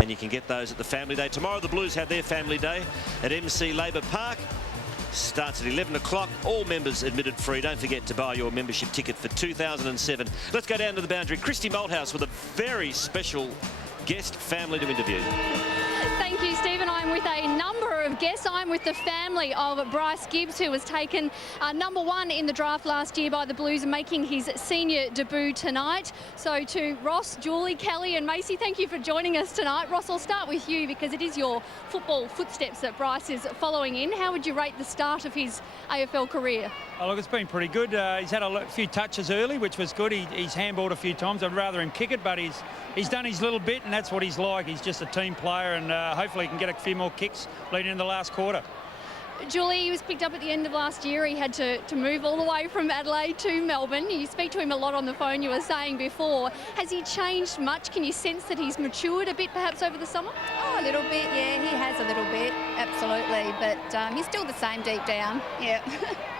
And you can get those at the Family Day. Tomorrow the Blues have their Family Day at MC Labour Park. Starts at 11 o'clock. All members admitted free. Don't forget to buy your membership ticket for 2007. Let's go down to the boundary. Christy Malthouse with a very special guest family to interview. Thank you, Stephen. I'm with a number of guests. I'm with the family of Bryce Gibbs, who was taken #1 in the draft last year by the Blues and making his senior debut tonight. So to Ross, Julie, Kelly and Macy, thank you for joining us tonight. Ross, I'll start with you because it is your football footsteps that Bryce is following in. How would you rate the start of his AFL career? Oh, look, it's been pretty good. He's had a few touches early, which was good. He's handballed a few times. I'd rather him kick it, but he's done his little bit, and that's what he's like. He's just a team player, and hopefully he can get a few more kicks leading in the last quarter. Julie, he was picked up at the end of last year. He had to move all the way from Adelaide to Melbourne. You speak to him a lot on the phone, you were saying before. Has he changed much? Can you sense that he's matured a bit perhaps over the summer? Oh, a little bit, yeah. He has a little bit, absolutely. But he's still the same deep down, yeah.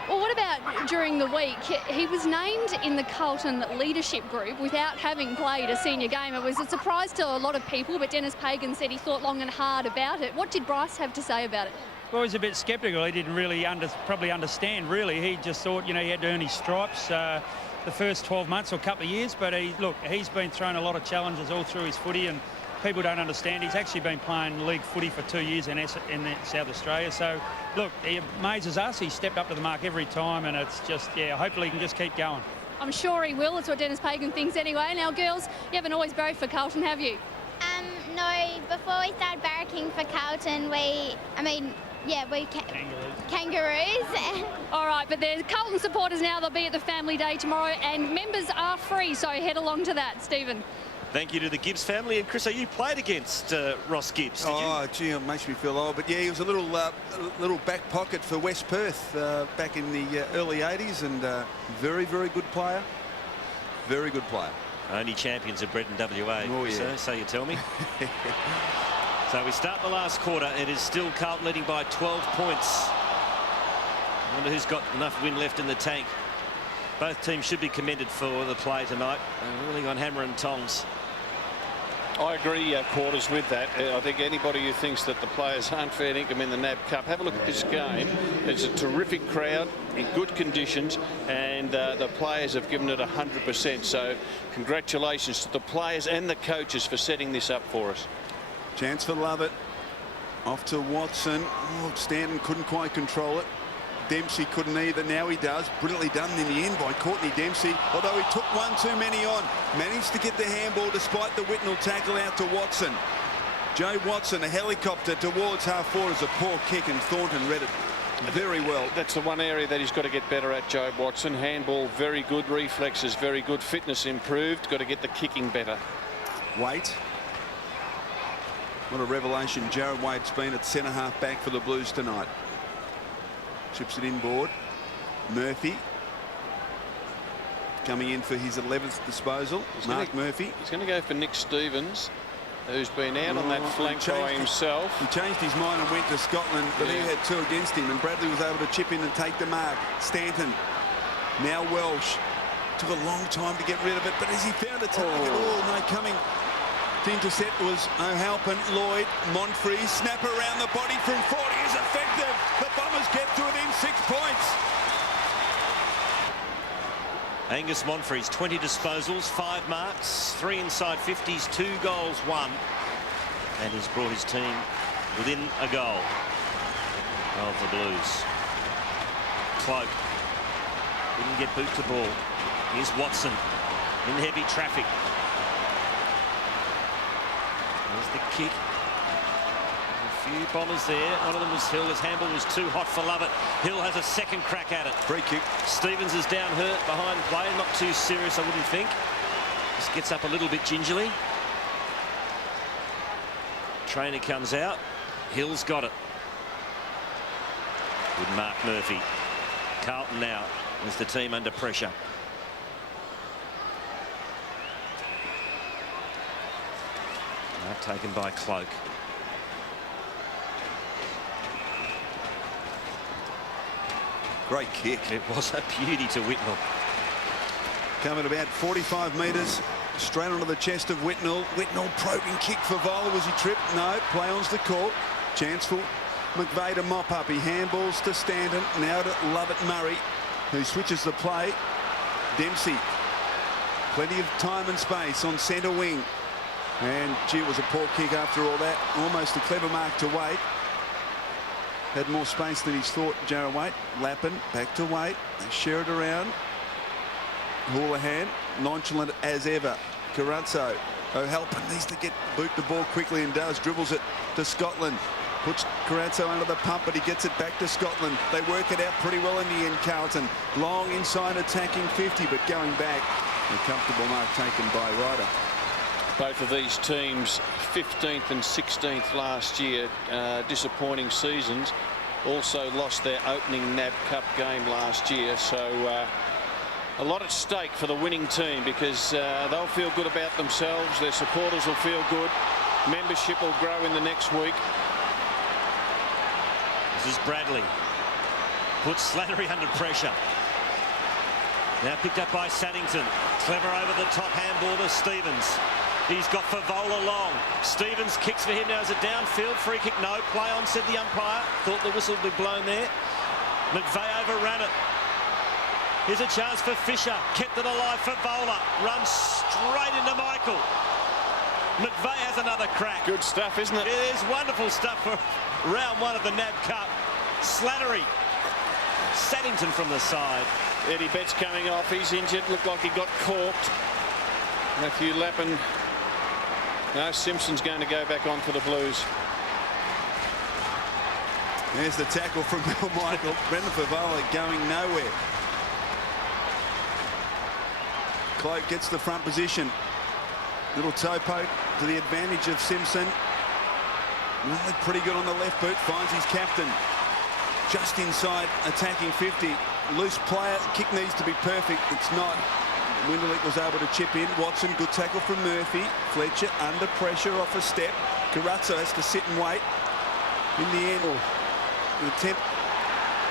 Well, what about during the week? He was named in the Carlton leadership group without having played a senior game. It was a surprise to a lot of people, but Dennis Pagan said he thought long and hard about it. What did Bryce have to say about it? Well, he's a bit sceptical. He didn't really probably understand, really. He just thought, you know, he had to earn his stripes the first 12 months or couple of years. But he's been thrown a lot of challenges all through his footy, and people don't understand. He's actually been playing league footy for 2 years in South Australia. So, look, he amazes us. He's stepped up to the mark every time, and it's just, yeah, hopefully he can just keep going. I'm sure he will. It's what Dennis Pagan thinks anyway. Now, girls, you haven't always barracked for Carlton, have you? No, before we started barracking for Carlton, we kangaroos. All right, but there's Carlton supporters now. They'll be at the Family Day tomorrow, and members are free, so head along to that. Stephen. Thank you to the Gibbs family. And Chris, you played against Ross Gibbs, did you? Oh, gee, it makes me feel old. But yeah, he was a little back pocket for West Perth back in the early 80s, and very, very good player. Very good player. Only champions of Bred in WA, oh, yeah. So you tell me. So we start the last quarter. It is still Carlton leading by 12 points. I wonder who's got enough wind left in the tank. Both teams should be commended for the play tonight. They're really on hammer and tongs. I agree, Quarters, with that. I think anybody who thinks that the players aren't fair income in the NAB Cup, have a look at this game. It's a terrific crowd in good conditions, and the players have given it 100%. So congratulations to the players and the coaches for setting this up for us. Chance for Lovett. Off to Watson. Oh, Stanton couldn't quite control it. Dempsey couldn't either. Now he does. Brilliantly done in the end by Courtney Dempsey, although he took one too many on. Managed to get the handball despite the Whitnell tackle out to Watson. Joe Watson, a helicopter towards half forward as a poor kick, and Thornton read it very well. That's the one area that he's got to get better at, Joe Watson. Handball very good, reflexes very good, fitness improved. Got to get the kicking better. Wait. What a revelation Jared Wade's been at centre half back for the Blues tonight. Chips it inboard. Murphy coming in for his 11th disposal. Mark Murphy. He's going to go for Nick Stevens, who's been out on that flank by himself. He changed his mind and went to Scotland, but he had two against him, and Bradley was able to chip in and take the mark. Stanton, now Welsh. Took a long time to get rid of it, but as he found a target, no, coming to intercept was O'Halpin, Lloyd, Monfrey. Snap around the body from 40 is effective. The Bombers get to within 6 points. Angus Monfrey's 20 disposals, 5 marks, 3 inside 50s, 2 goals, 1. And he's brought his team within a goal of the Blues. Cloak Didn't get boot to ball. Here's Watson in heavy traffic. There's the kick. A few bombers there. One of them was Hill. His handball was too hot for Lovett. Hill has a second crack at it. Free kick. Stevens is down hurt behind play. Not too serious, I wouldn't think. Just gets up a little bit gingerly. Trainer comes out. Hill's got it. Good Mark Murphy. Carlton now is the team under pressure. Now taken by Cloak. Great kick. It was a beauty to Whitnell. Coming about 45 metres. Straight onto the chest of Whitnell. Whitnell probing kick for Vola. Was he tripped? No. Play on's the call. Chance for McVeigh to mop up. He handballs to Stanton. Now to Lovett Murray, who switches the play. Dempsey. Plenty of time and space on centre wing. And gee, it was a poor kick after all that. Almost a clever mark to Waite. Had more space than he's thought, Jarrah Waite. Lappin back to Waite. They share it around. Houlihan, nonchalant as ever. Carrazzo. O'Halpin needs to get boot the ball quickly and does. Dribbles it to Scotland. Puts Carrazzo under the pump, but he gets it back to Scotland. They work it out pretty well in the end, Carlton. Long inside attacking 50, but going back. A comfortable mark taken by Ryder. Both of these teams 15th and 16th last year, disappointing seasons. Also lost their opening NAB Cup game last year, so a lot at stake for the winning team, because they'll feel good about themselves, their supporters will feel good, membership will grow in the next week. This is Bradley. Puts Slattery under pressure. Now picked up by Saddington. Clever over the top handball to Stevens. He's got Favola long. Stevens kicks for him now as a downfield. Free kick, no. Play on, said the umpire. Thought the whistle would be blown there. McVeigh overran it. Here's a chance for Fisher. Kept it alive for Favola. Runs straight into Michael. McVeigh has another crack. Good stuff, isn't it? It is wonderful stuff for round one of the NAB Cup. Slattery. Saddington from the side. Eddie Betts coming off. He's injured. Looked like he got corked. Matthew Lappin. No, Simpson's going to go back on for the Blues. There's the tackle from Bill Michael. Brendan Favola going nowhere. Cloak gets the front position. Little toe poke to the advantage of Simpson. Really pretty good on the left boot. Finds his captain. Just inside attacking 50. Loose player. Kick needs to be perfect. It's not. Winderlick was able to chip in. Watson, good tackle from Murphy. Fletcher under pressure off a step. Carrazzo has to sit and wait. In the end, the attempt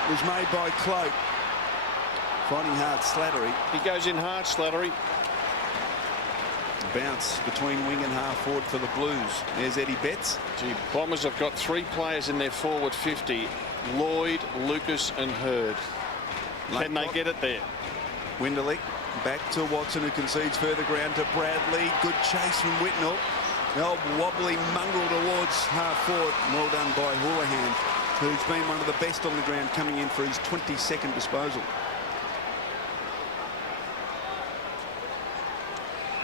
was made by Cloak. Fighting hard, Slattery. He goes in hard, Slattery. Bounce between wing and half forward for the Blues. There's Eddie Betts. Gee, Bombers have got 3 players in their forward 50. Lloyd, Lucas and Hurd. Can they get it there? Winderlick back to Watson, who concedes further ground to Bradley. Good chase from Whitnell. Wobbly mongrel towards half forward. Well done by Houlihan, who's been one of the best on the ground, coming in for his 22nd disposal.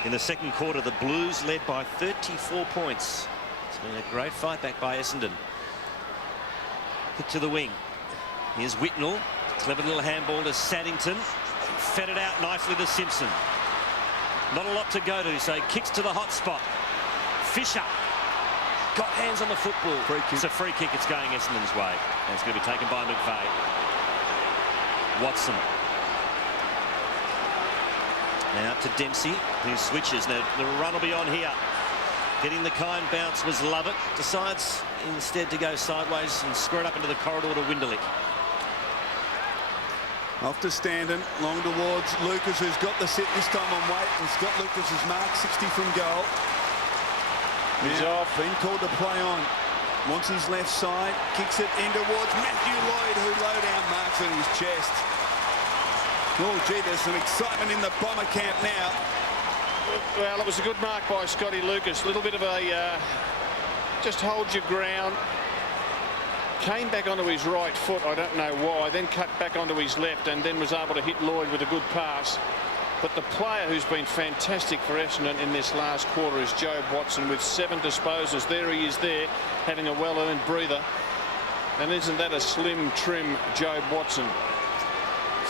In the second quarter, the Blues led by 34 points. It's been a great fight back by Essendon. Hit to the wing. Here's Whitnell. Clever little handball to Saddington. Fed it out nicely to Simpson. Not a lot to go to, so he kicks to the hot spot. Fisher got hands on the football. Free kick. It's a free kick. It's going Essendon's way. And it's going to be taken by McVeigh. Watson. Now to Dempsey, who switches. Now the run will be on here. Getting the kind bounce was Lovett. Decides instead to go sideways and square it up into the corridor to Winderlick. Off to Stanton, long towards Lucas, who's got the sit this time on Waite. He's got Lucas's mark, 60 from goal. He's off. Been called to play on. Wants his left side, kicks it in towards Matthew Lloyd, who low down marks in his chest. Oh, gee, there's some excitement in the Bomber camp now. Well, it was a good mark by Scotty Lucas. A little bit of a just hold your ground. came back onto his right foot. I don't know why. Then cut back onto his left and then was able to hit Lloyd with a good pass. But the player who's been fantastic for Essendon in this last quarter is Jobe Watson with 7 disposals. There he is there, having a well-earned breather. And isn't that a slim, trim Jobe Watson?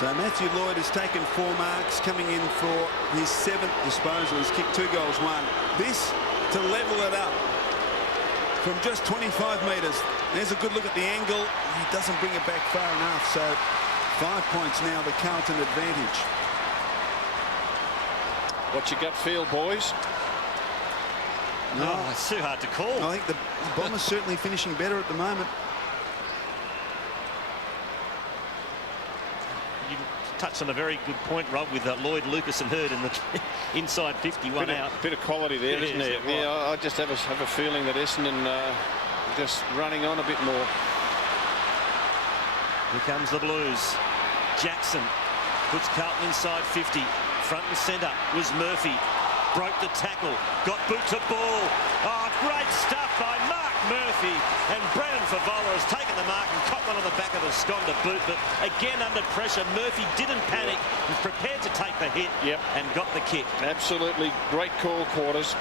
So Matthew Lloyd has taken 4 marks, coming in for his 7th disposal. He's kicked 2 goals, 1. This to level it up from just 25 metres. There's a good look at the angle. He doesn't bring it back far enough. So 5 points now, the Carlton advantage. What's your gut feel, boys? No, Oh, it's too hard to call. I think the Bombers certainly finishing better at the moment. You touched on a very good point, Rob, with Lloyd, Lucas and Hurd in the inside 51 out. Bit of quality there, isn't there? Yeah, I just have a feeling that Essendon just running on a bit more. Here comes the Blues. Jackson puts Carlton inside 50. Front and centre was Murphy. Broke the tackle. Got boot to ball. Oh, great stuff by Mark Murphy. And Brennan Favola has taken the mark and caught one on the back of the Sconda boot. But again, under pressure, Murphy didn't panic. Was prepared to take the hit. Yep. And got the kick. Absolutely great call, Quarters.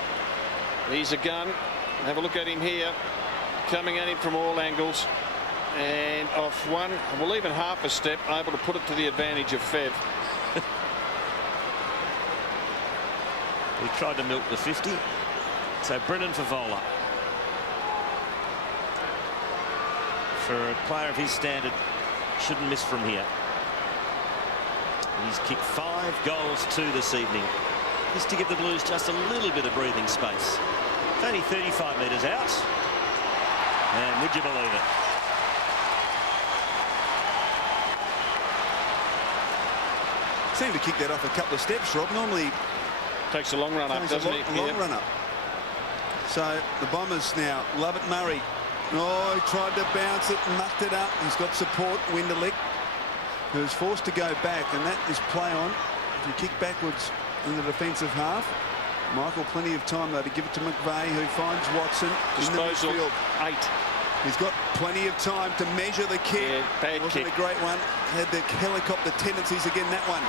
He's a gun. Have a look at him here. Coming at him from all angles. And off one, well, even half a step, able to put it to the advantage of Fev. He tried to milk the 50. So Brennan Favola. For a player of his standard, shouldn't miss from here. He's kicked 5 goals 2 this evening. Just to give the Blues just a little bit of breathing space. It's only 35 metres out. And would you believe it? Seemed to kick that off a couple of steps, Rob. Normally Takes a long run up, doesn't he? Long run up. So the Bombers now, Lovett Murray. Oh, he tried to bounce it, mucked it up. He's got support, Winderlick, who's forced to go back, and that is play on. If you kick backwards in the defensive half. Michael, plenty of time though to give it to McVeigh, who finds Watson Disposal, in the midfield. 8. He's got plenty of time to measure the kick. Yeah, bad Wasn't kick. a great one. Had the helicopter tendencies again, that one.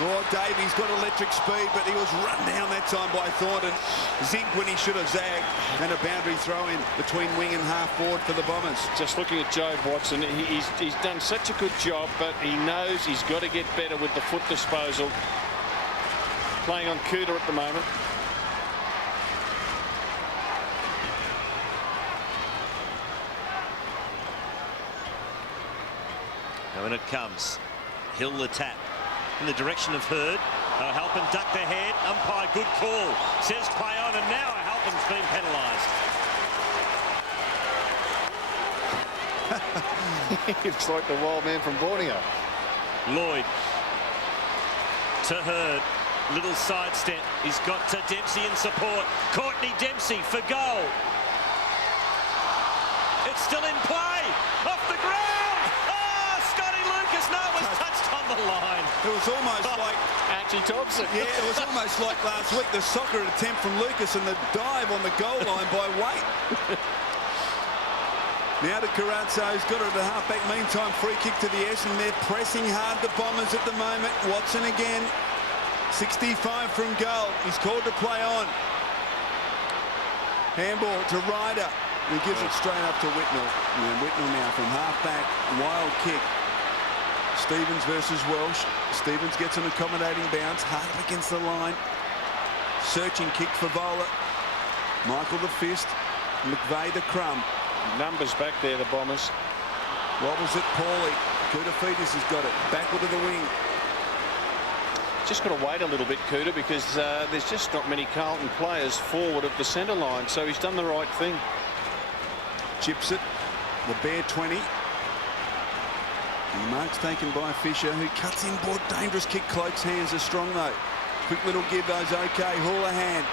Oh, Davies got electric speed, but he was run down that time by Thornton. Zig when he should have zagged. And a boundary throw in between wing and half forward for the Bombers. Just looking at Jobe Watson, he's done such a good job, but he knows he's got to get better with the foot disposal. Playing on Cooter at the moment. Now in it comes. Hill the tap. In the direction of Hurd. Halpin ducked ahead. Umpire, good call. Says play on, and now Halpin's been penalised. It's like the wild man from Borneo. Lloyd to Hurd. Little sidestep. He's got to Dempsey in support. Courtney Dempsey for goal. It's still in play. Off the ground. Oh, Scotty Lucas. No, it was touched on the line. It was almost like Archie Thompson. Yeah, it was almost like last week, the soccer attempt from Lucas and the dive on the goal line by Waite. Now to Carazzo, who's got it at the halfback. Meantime, free kick to the Essendon. They're pressing hard, the Bombers at the moment. Watson again. 65 from goal. He's called to play on. Handball to Ryder, who gives it straight up to Whitnell. And Whitnell now from halfback. Wild kick. Stevens versus Welsh. Stevens gets an accommodating bounce. Hard up against the line. Searching kick for Vola. Michael the fist. McVeigh the crumb. Numbers back there, the Bombers. Wobbles it poorly. Koutafidis has got it. Backward to the wing. Just got to wait a little bit, Cooter, because there's just not many Carlton players forward of the centre line, so he's done the right thing. Chips it. The bare 20. And marks taken by Fisher, who cuts inboard. Dangerous kick. Cloak's hands are strong, though. Quick little give, those okay. Houlihan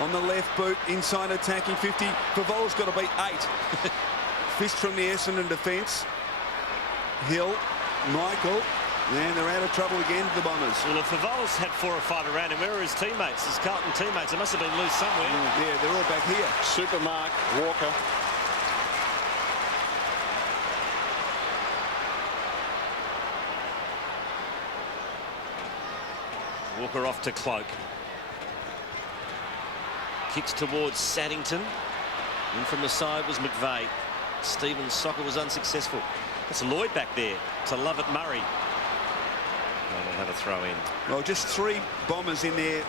on the left boot. Inside attacking 50. Favola's got to beat 8. Fist from the Essendon defence. Hill. Michael. And they're out of trouble again, the Bombers. Well, if Favola's had 4 or 5 around him, where are his teammates? His Carlton teammates. They must have been loose somewhere. Yeah, they're all back here. Supermark, Walker. Walker off to Cloak. Kicks towards Saddington. In from the side was McVeigh. Stevens' soccer was unsuccessful. That's Lloyd back there to Lovett Murray. And we'll have a throw in. Well, just 3 Bombers in their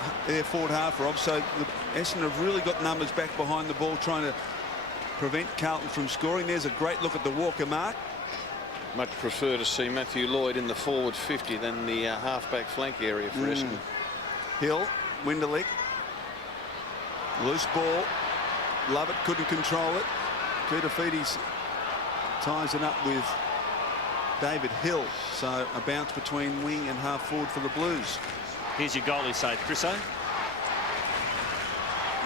forward half, Rob. So Essendon have really got numbers back behind the ball, trying to prevent Carlton from scoring. There's a great look at the Walker mark. Much prefer to see Matthew Lloyd in the forward 50 than the half-back flank area for Essendon. Hill, Winderlick. Loose ball. Lovett couldn't control it. Kudafides ties it up with David Hill. So a bounce between wing and half forward for the Blues. Here's your goalie save, Chriso.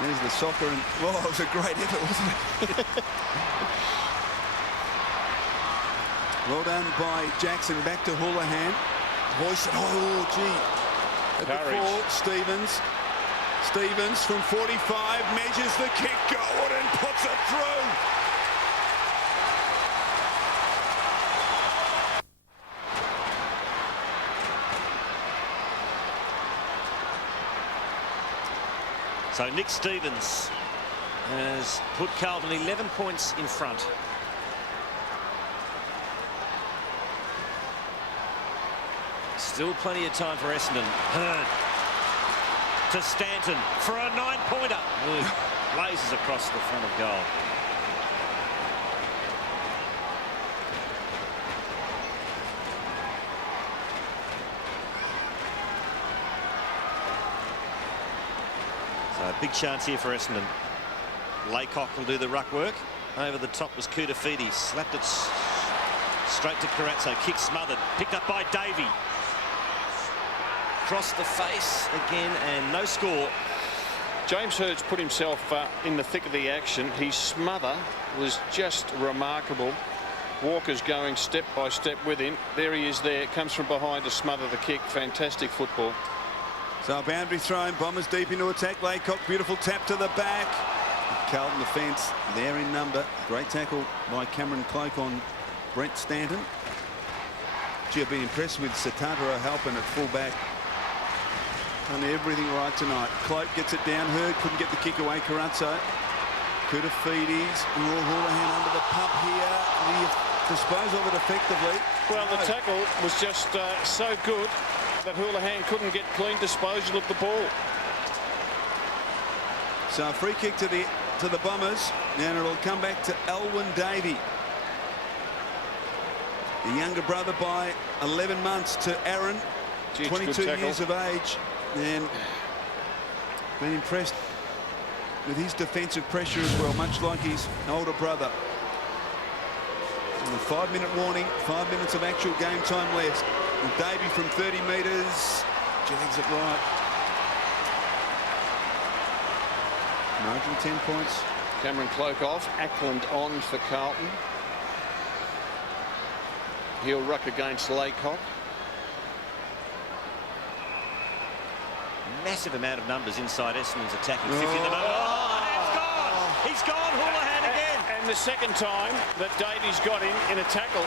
There's the soccer, and well, it was a great effort, wasn't it? Well done by Jackson. Back to Houlihan. Hoist it. Oh, gee. At the ball, Stevens. Stevens from 45 measures the kick goal and puts it through. So Nick Stevens has put Carlton 11 points in front. Still plenty of time for Essendon. Hearn to Stanton for a 9-pointer. Blazes across the front of goal. So a big chance here for Essendon. Laycock will do the ruck work. Over the top was Kudafides. Slapped it straight to Carazzo. Kick smothered. Picked up by Davey. Across the face again, and no score. James Hurd's put himself in the thick of the action. His smother was just remarkable. Walker's going step by step with him. There he is there. Comes from behind to smother the kick. Fantastic football. So a boundary thrown. Bombers deep into attack. Laycock, beautiful tap to the back. Carlton defence there in number. Great tackle by Cameron Cloak on Brent Stanton. Gee, I've been impressed with Satadara helping at full back. Done everything right tonight. Cloak gets it down. Hurd couldn't get the kick away. Carazzo. Kudafides. Houlihan under the pump here. He disposed of it effectively. Well, the tackle was just so good that Houlihan couldn't get clean disposal of the ball. So a free kick to the Bombers, and it'll come back to Elwyn Davey, the younger brother by 11 months to Aaron, 22 years of age, and been impressed with his defensive pressure as well, much like his older brother. And a 5-minute warning, 5 minutes of actual game time left. And Davey from 30 metres jags it right. Margin 10 points. Cameron Cloak off. Ackland on for Carlton. He'll ruck against Laycock. Massive amount of numbers inside Essendon's attacking 50 at the moment. Oh, it's gone! He's gone, Houlihan again! And the second time that Davies got him in a tackle.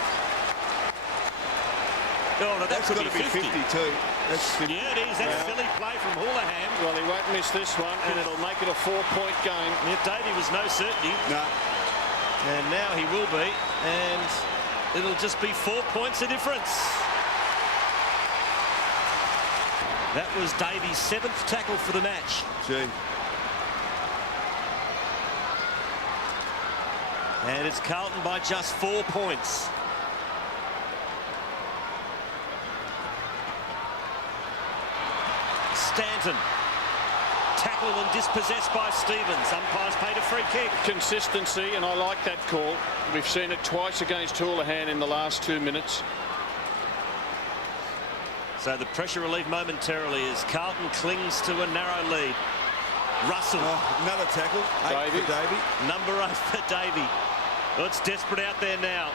Oh, no, That's got to be 50 too. That's 50. Yeah, it is. That's silly play from Houlihan. Well, he won't miss this one, and it'll make it a 4-point game. If Davey was no certainty. No. And now he will be. And it'll just be 4 points of difference. That was Davey's 7th tackle for the match. Gee. And it's Carlton by just 4 points. Stanton. Tackled and dispossessed by Stevens. Umpires paid a free kick. Consistency, and I like that call. We've seen it twice against Houlihan in the last 2 minutes. So the pressure relief momentarily as Carlton clings to a narrow lead. Russell. Oh, another tackle. 8 for Davey. Number 8 for Davey. Well, it's desperate out there now.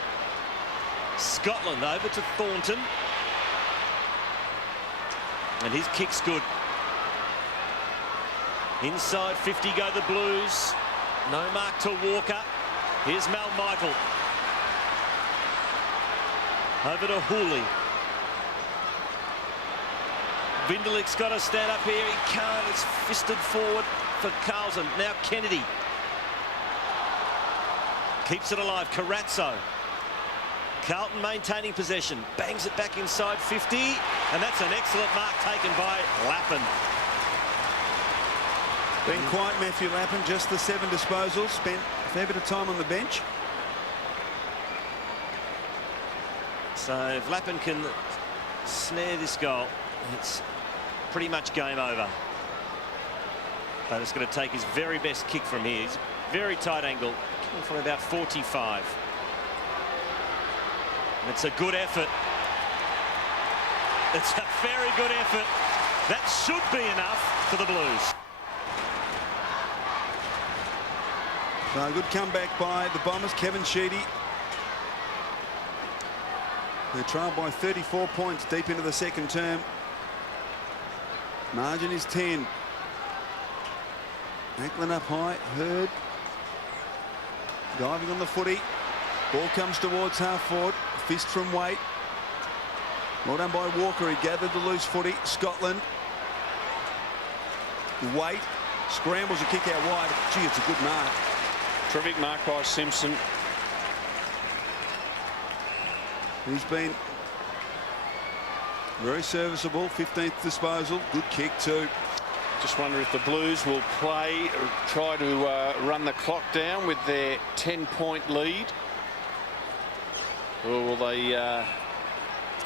Scotland over to Thornton. And his kick's good. Inside 50 go the Blues. No mark to Walker. Here's Mal Michael. Over to Hooley. Vindelic's got to stand up here. He can't. It's fisted forward for Carlton. Now Kennedy. Keeps it alive. Carazzo. Carlton maintaining possession. Bangs it back inside 50. And that's an excellent mark taken by Lappin. Been quiet, Matthew Lappin. Just the 7 disposals. Spent a fair bit of time on the bench. So if Lappin can snare this goal, it's pretty much game over. But it's going to take his very best kick from here. It's very tight angle, kicking from about 45. And it's a good effort. It's a very good effort. That should be enough for the Blues. So a good comeback by the Bombers. Kevin Sheedy. They trail by 34 points deep into the second term. Margin is 10. Ackland up high. Hurd diving on the footy. Ball comes towards half forward. Fist from Waite. Well done by Walker. He gathered the loose footy. Scotland. Waite scrambles a kick out wide. Gee, it's a good mark. Terrific mark by Simpson. He's been very serviceable. 15th disposal. Good kick too. Just wonder if the Blues will play, try to run the clock down with their 10-point lead. Or will they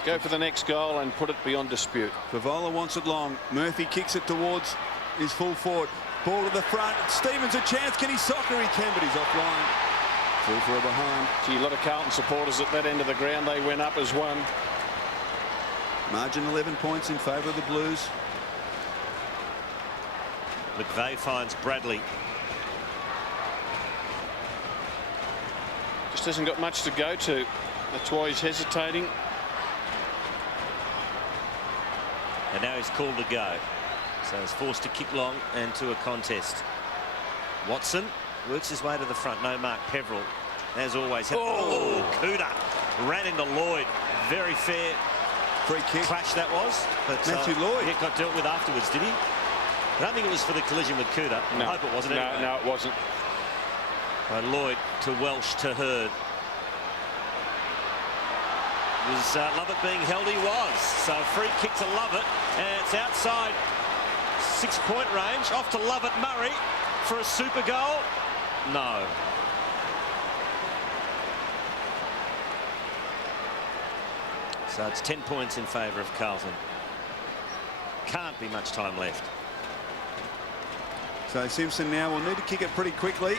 go for the next goal and put it beyond dispute? Favola wants it long. Murphy kicks it towards his full forward. Ball to the front. Stevens a chance. Can he soccer? He can, but he's offline. Full for a behind. Gee, a lot of Carlton supporters at that end of the ground. They went up as one. Margin 11 points in favour of the Blues. McVeigh finds Bradley. Just hasn't got much to go to. That's why he's hesitating. And now he's called to go. So he's forced to kick long and to a contest. Watson works his way to the front. No mark. Peveril, as always. Oh, Cooter ran into Lloyd. Very fair free kick clash that was. But Matthew Lloyd. It got dealt with afterwards, did he? I don't think it was for the collision with Cooter. No. I hope it wasn't. Anyway. No, it wasn't. Lloyd to Welsh to Hurd. Was Lovett being held? He was. So free kick to Lovett, and it's outside 6-point range. Off to Lovett. Murray for a super goal. No. So it's 10 points in favour of Carlton. Can't be much time left. So Simpson now will need to kick it pretty quickly.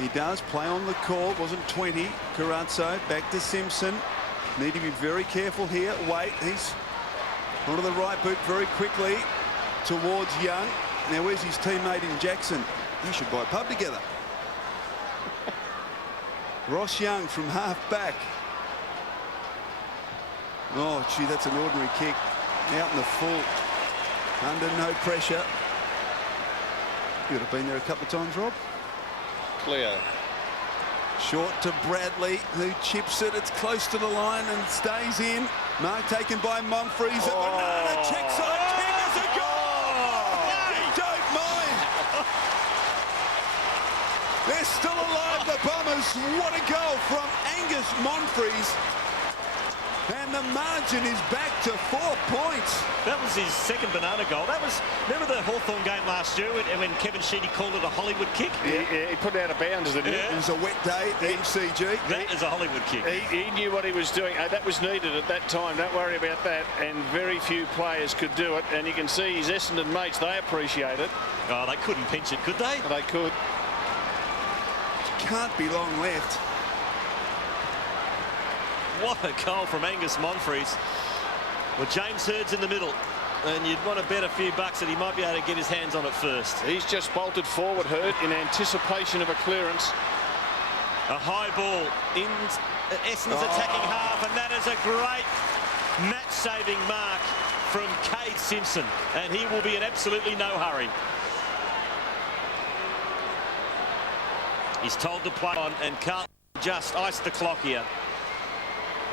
He does play on the call. Wasn't 20. Carazzo back to Simpson. Need to be very careful here. Wait, he's onto the right boot very quickly towards Young. Now where's his teammate in Jackson? They should buy a pub together. Ross Young from half back. Oh gee, that's an ordinary kick. Out in the full. Under no pressure. You would have been there a couple of times, Rob. Clear. Short to Bradley, who chips it. It's close to the line and stays in. Mark taken by Monfries. Banana check side kick is a goal. You don't mind. They're still alive, the Bombers. What a goal from Angus Monfries. And the margin is back to 4 points. That was his second banana goal. That was, remember the Hawthorn game last year when Kevin Sheedy called it a Hollywood kick? Yeah, he put it out of bounds, didn't he? It was a wet day at the MCG. That is a Hollywood kick. He knew what he was doing. That was needed at that time. Don't worry about that. And very few players could do it. And you can see his Essendon mates, they appreciate it. Oh, they couldn't pinch it, could they? They could. Can't be long left. What a goal from Angus Monfries. Well, James Hurd's in the middle, and you'd want to bet a few bucks that he might be able to get his hands on it first. He's just bolted forward, Hurd, in anticipation of a clearance. A high ball in Essendon's attacking half, and that is a great match-saving mark from Cade Simpson, and he will be in absolutely no hurry. He's told to play on, and Carlton just iced the clock here.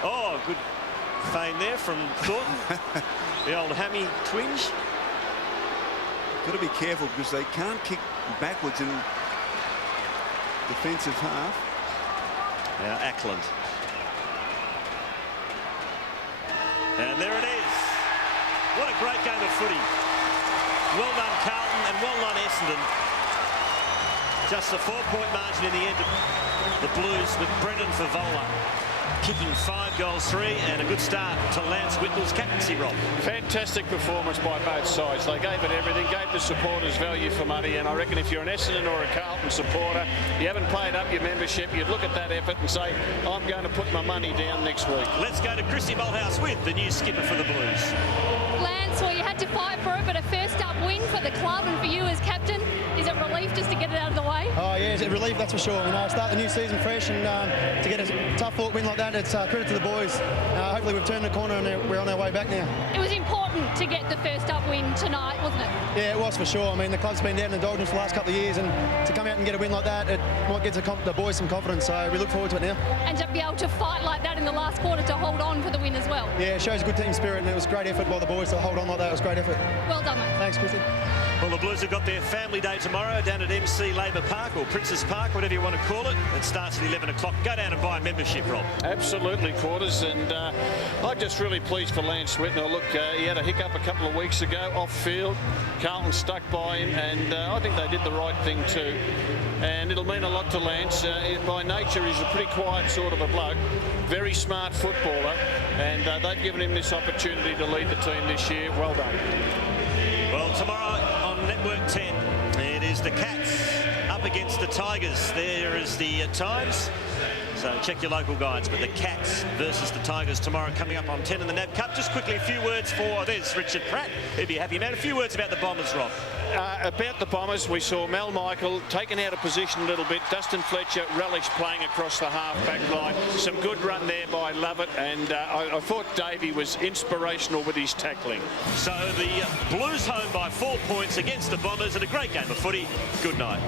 Oh, good feign there from Thornton. The old hammy twinge. Got to be careful because they can't kick backwards in defensive half. Now Ackland. And there it is. What a great game of footy. Well done Carlton and well done Essendon. Just a 4-point margin in the end. The Blues with Brendan Favola kicking 5 goals 3 and a good start to Lance Whittle's captaincy, Rob. Fantastic performance by both sides. They gave it everything, gave the supporters value for money, and I reckon if you're an Essendon or a Carlton supporter, you haven't paid up your membership, you'd look at that effort and say, I'm going to put my money down next week. Let's go to Chrissy Malthouse with the new skipper for the Blues. Lance, well, you had to fight for it, but a first-up win for the club and for you as captain. Is it relief just to get it out of the way? Oh yeah, it's a relief, that's for sure. You know, start the new season fresh, and to get a tough fought win like that, it's credit to the boys. Hopefully we've turned the corner and we're on our way back now. It was important to get the first up win tonight, wasn't it? Yeah, it was for sure. I mean, the club's been down in the doldrums for the last couple of years, and to come out and get a win like that, it might give the boys some confidence. So we look forward to it now. And to be able to fight like that in the last quarter to hold on for the win as well. Yeah, it shows good team spirit, and it was great effort by the boys to hold on like that. It was great effort. Well done, mate. Thanks, Chrissy. Well, the Blues have got their family day tomorrow down at MC Labour Park, or Princes Park, whatever you want to call it. It starts at 11 o'clock. Go down and buy a membership, Rob. Absolutely, Quarters, and I'm just really pleased for Lance Whitnell. Look, he had a hiccup a couple of weeks ago off field. Carlton stuck by him, and I think they did the right thing too. And it'll mean a lot to Lance. By nature, he's a pretty quiet sort of a bloke, very smart footballer, and they've given him this opportunity to lead the team this year. Well done. Well, tomorrow on Network 10, it is the Cats up against the Tigers. There is the times. So check your local guides, but the Cats versus the Tigers tomorrow coming up on 10 in the NAB Cup. Just quickly, a few words for, there's Richard Pratt, he'd be a happy man. A few words about the Bombers, Rob. About the Bombers, we saw Mal Michael taken out of position a little bit. Dustin Fletcher relished playing across the half-back line. Some good run there by Lovett, and I thought Davey was inspirational with his tackling. So the Blues home by 4 points against the Bombers, and a great game of footy. Good night.